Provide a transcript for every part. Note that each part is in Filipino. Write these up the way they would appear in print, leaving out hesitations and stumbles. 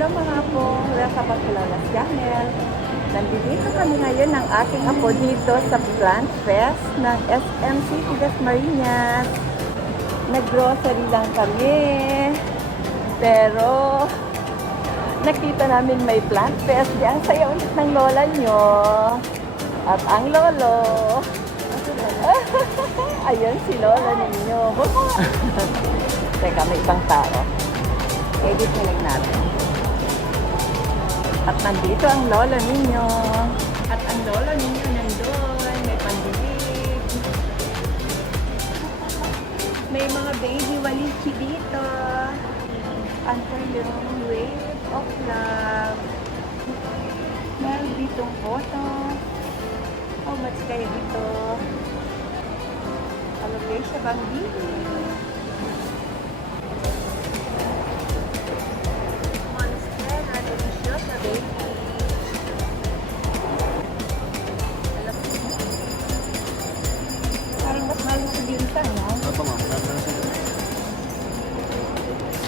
Hello mga apo, welcome back to Lola's Channel. Nandito kami ngayon ng aking apo dito sa Plant Fest ng SM City Dasmariñas. Nag-grocery lang kami. Pero nakita namin may Plant Fest. Ang saya ulit ng lola nyo. At ang lolo. Ayan si lola ninyo. Teka, may ibang tao. Edit nila natin. At nandito ang lola ninyo. At ang lola ninyo nandun. May pandilig. May mga baby walichi dito. Under yung wave of love. Meron ditong photo. How much kayo dito? Alopecia bang dito? Parang mas mahal sa binta, no? Opo, ma'am.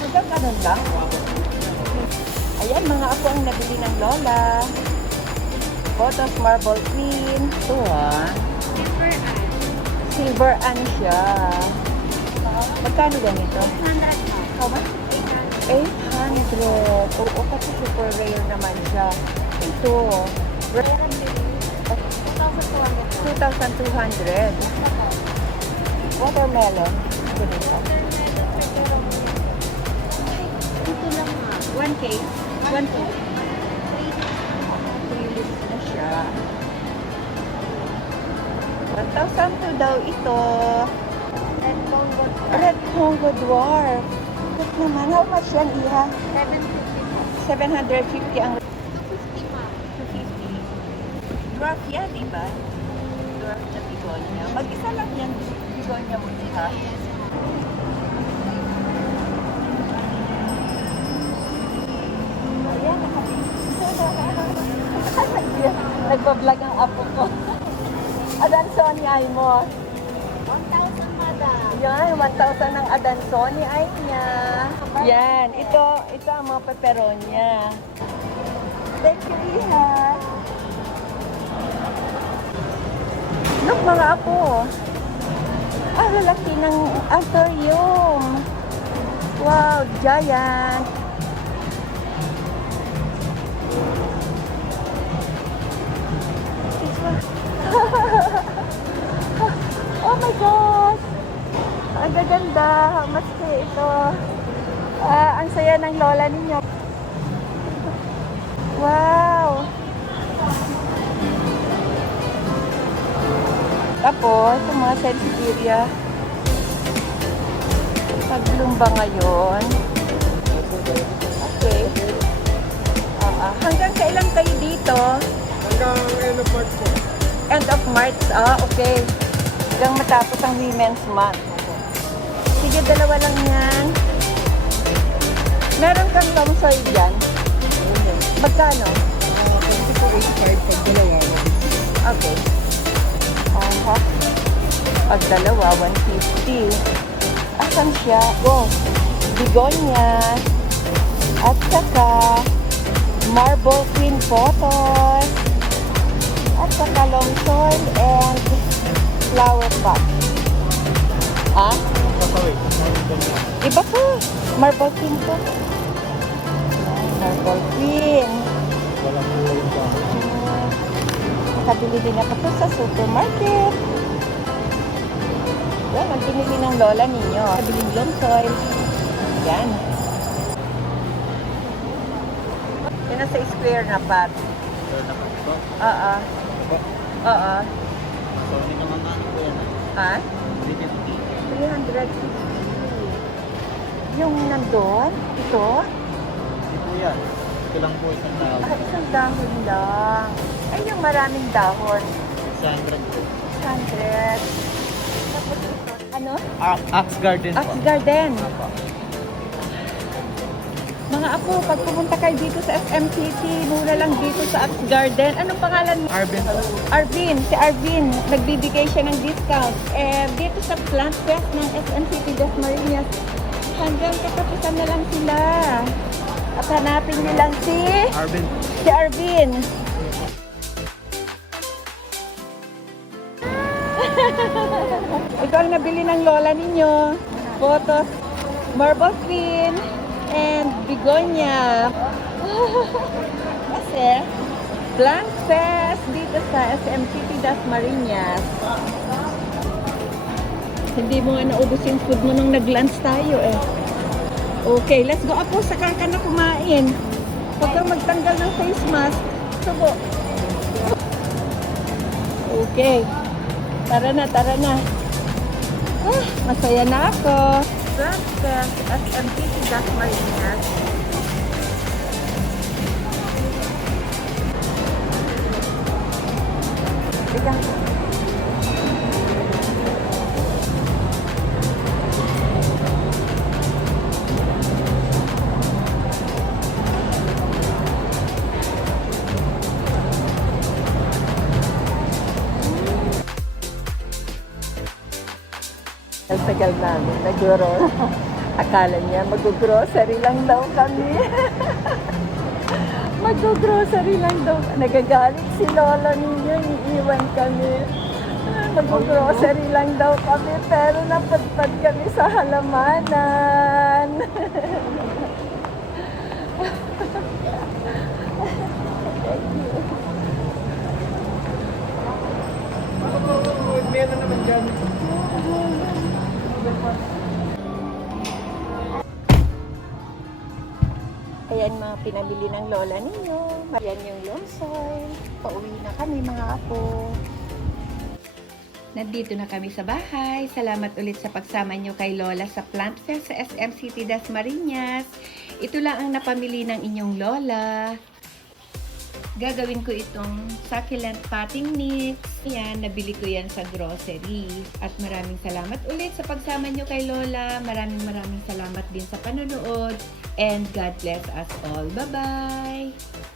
Hanggang ganun lang. Ayan, mga apo ang nabili ng lola. Photos Marble Queen. Ito, Silver Ann siya. Magkano ganito? How much? 800. Oo, kasi super rare naman siya. Ito. 2,200. Watermelon. Ganito. Ito lang nga. 1K. 1K. 3 lips na siya. 1,002 daw ito. Red Congo Dwarf. Ito naman. How much yan, Iha? 750 ang 250 pa. 250. Dwarf yan, diba? Dwarf na bigonya. Mag-isa lang yan, bigonya mo, Iha. Ayan, nagpa-vlog ang apo ko. Adansoni ay mo. 1,000 madam. Yan, 1,000 ang Adansoni ay niya. Yan, ito ang mga peperonya. Thank you, Iha. Look, mga apo. Lalaki ng aquarium. Wow, giant. Oh my gosh! Ang gaganda. How much kaya ito? Ang saya ng lola ninyo. Wow! Tapos, yung mga sensitivia. Paglumba ngayon. Okay. Hanggang kailan kayo dito? Hanggang end of March po. End of March. Okay. Hanggang matapos ang Women's Month. Sige, dalawa lang yan. Meron kang longsoy dyan? Magkano? 24.85 pag dalawa. Okay. Pag dalawa, 150. Asan siya? Oh, bigonya. At saka, marble queen photos. At saka long soil and flower pot. Pasaway. Iba po. Marble queen po. Marble queen. Walang kulay pa. Nakabili din ako po sa supermarket. Yan, ang pinili ng lola ninyo. Nabiling long soil. Yan. Yan nasa square na pot. Sir, na po. Oo. Opo. Oo. So, hindi naman ano po yan. Ha? 350. 350. Yung nandun? Ito? Hindi po yan. Ito lang po isang tao. Isang dahon lang. Ay, yung maraming dahon. 600 po. 100. Tapos ito. Ano? Axe Garden po. Axe Garden. Opo. Mga apo, pag pumunta kayo dito sa SM City, mura lang dito sa Axe Garden. Anong pangalan mo? Arvin po. Arvin. Si Arvin. Nagbibigay siya ng discount. Dito sa Plant Fest ng SM City Dasmariñas, hanggang katapusan na lang sila. At hanapin niyo lang si Arvin. Arvin. Ito ang nabili ng lola ninyo. Photos, marble queen, and begonia. Kasi, plant fest dito sa SMCT Dasmariñas. Hindi mo nga naubos yung food mo nung nag-lunch tayo eh. Okay, let's go. Apo, saka ka na kumain. Huwag kang magtanggal ng face mask. Subo. Okay. Tara na, tara na. Ah, masaya na ako. Plant Fest, SMCT Dasmariñas. Teka. Ang tagal namin, akala niya mag-grocery lang daw kami. Mag-grocery lang daw. Nagagalit si Lola ninyo, iiwan kami. Mag-grocery lang daw kami, pero napadpad kami sa halamanan. Meron naman dyan. Ayan mga pinabili ng lola ninyo. Ayan yung longsoy. Pauwi na kami mga apo. Nandito na kami sa bahay. Salamat ulit sa pagsama nyo kay Lola sa Plant Fest sa SMCT Dasmariñas. Ito lang ang napamili ng inyong lola. Gagawin ko itong succulent potting mix. Yan, nabili ko yan sa grocery. At maraming salamat ulit sa pagsama nyo kay Lola. Maraming salamat din sa panonood. And God bless us all. Bye-bye!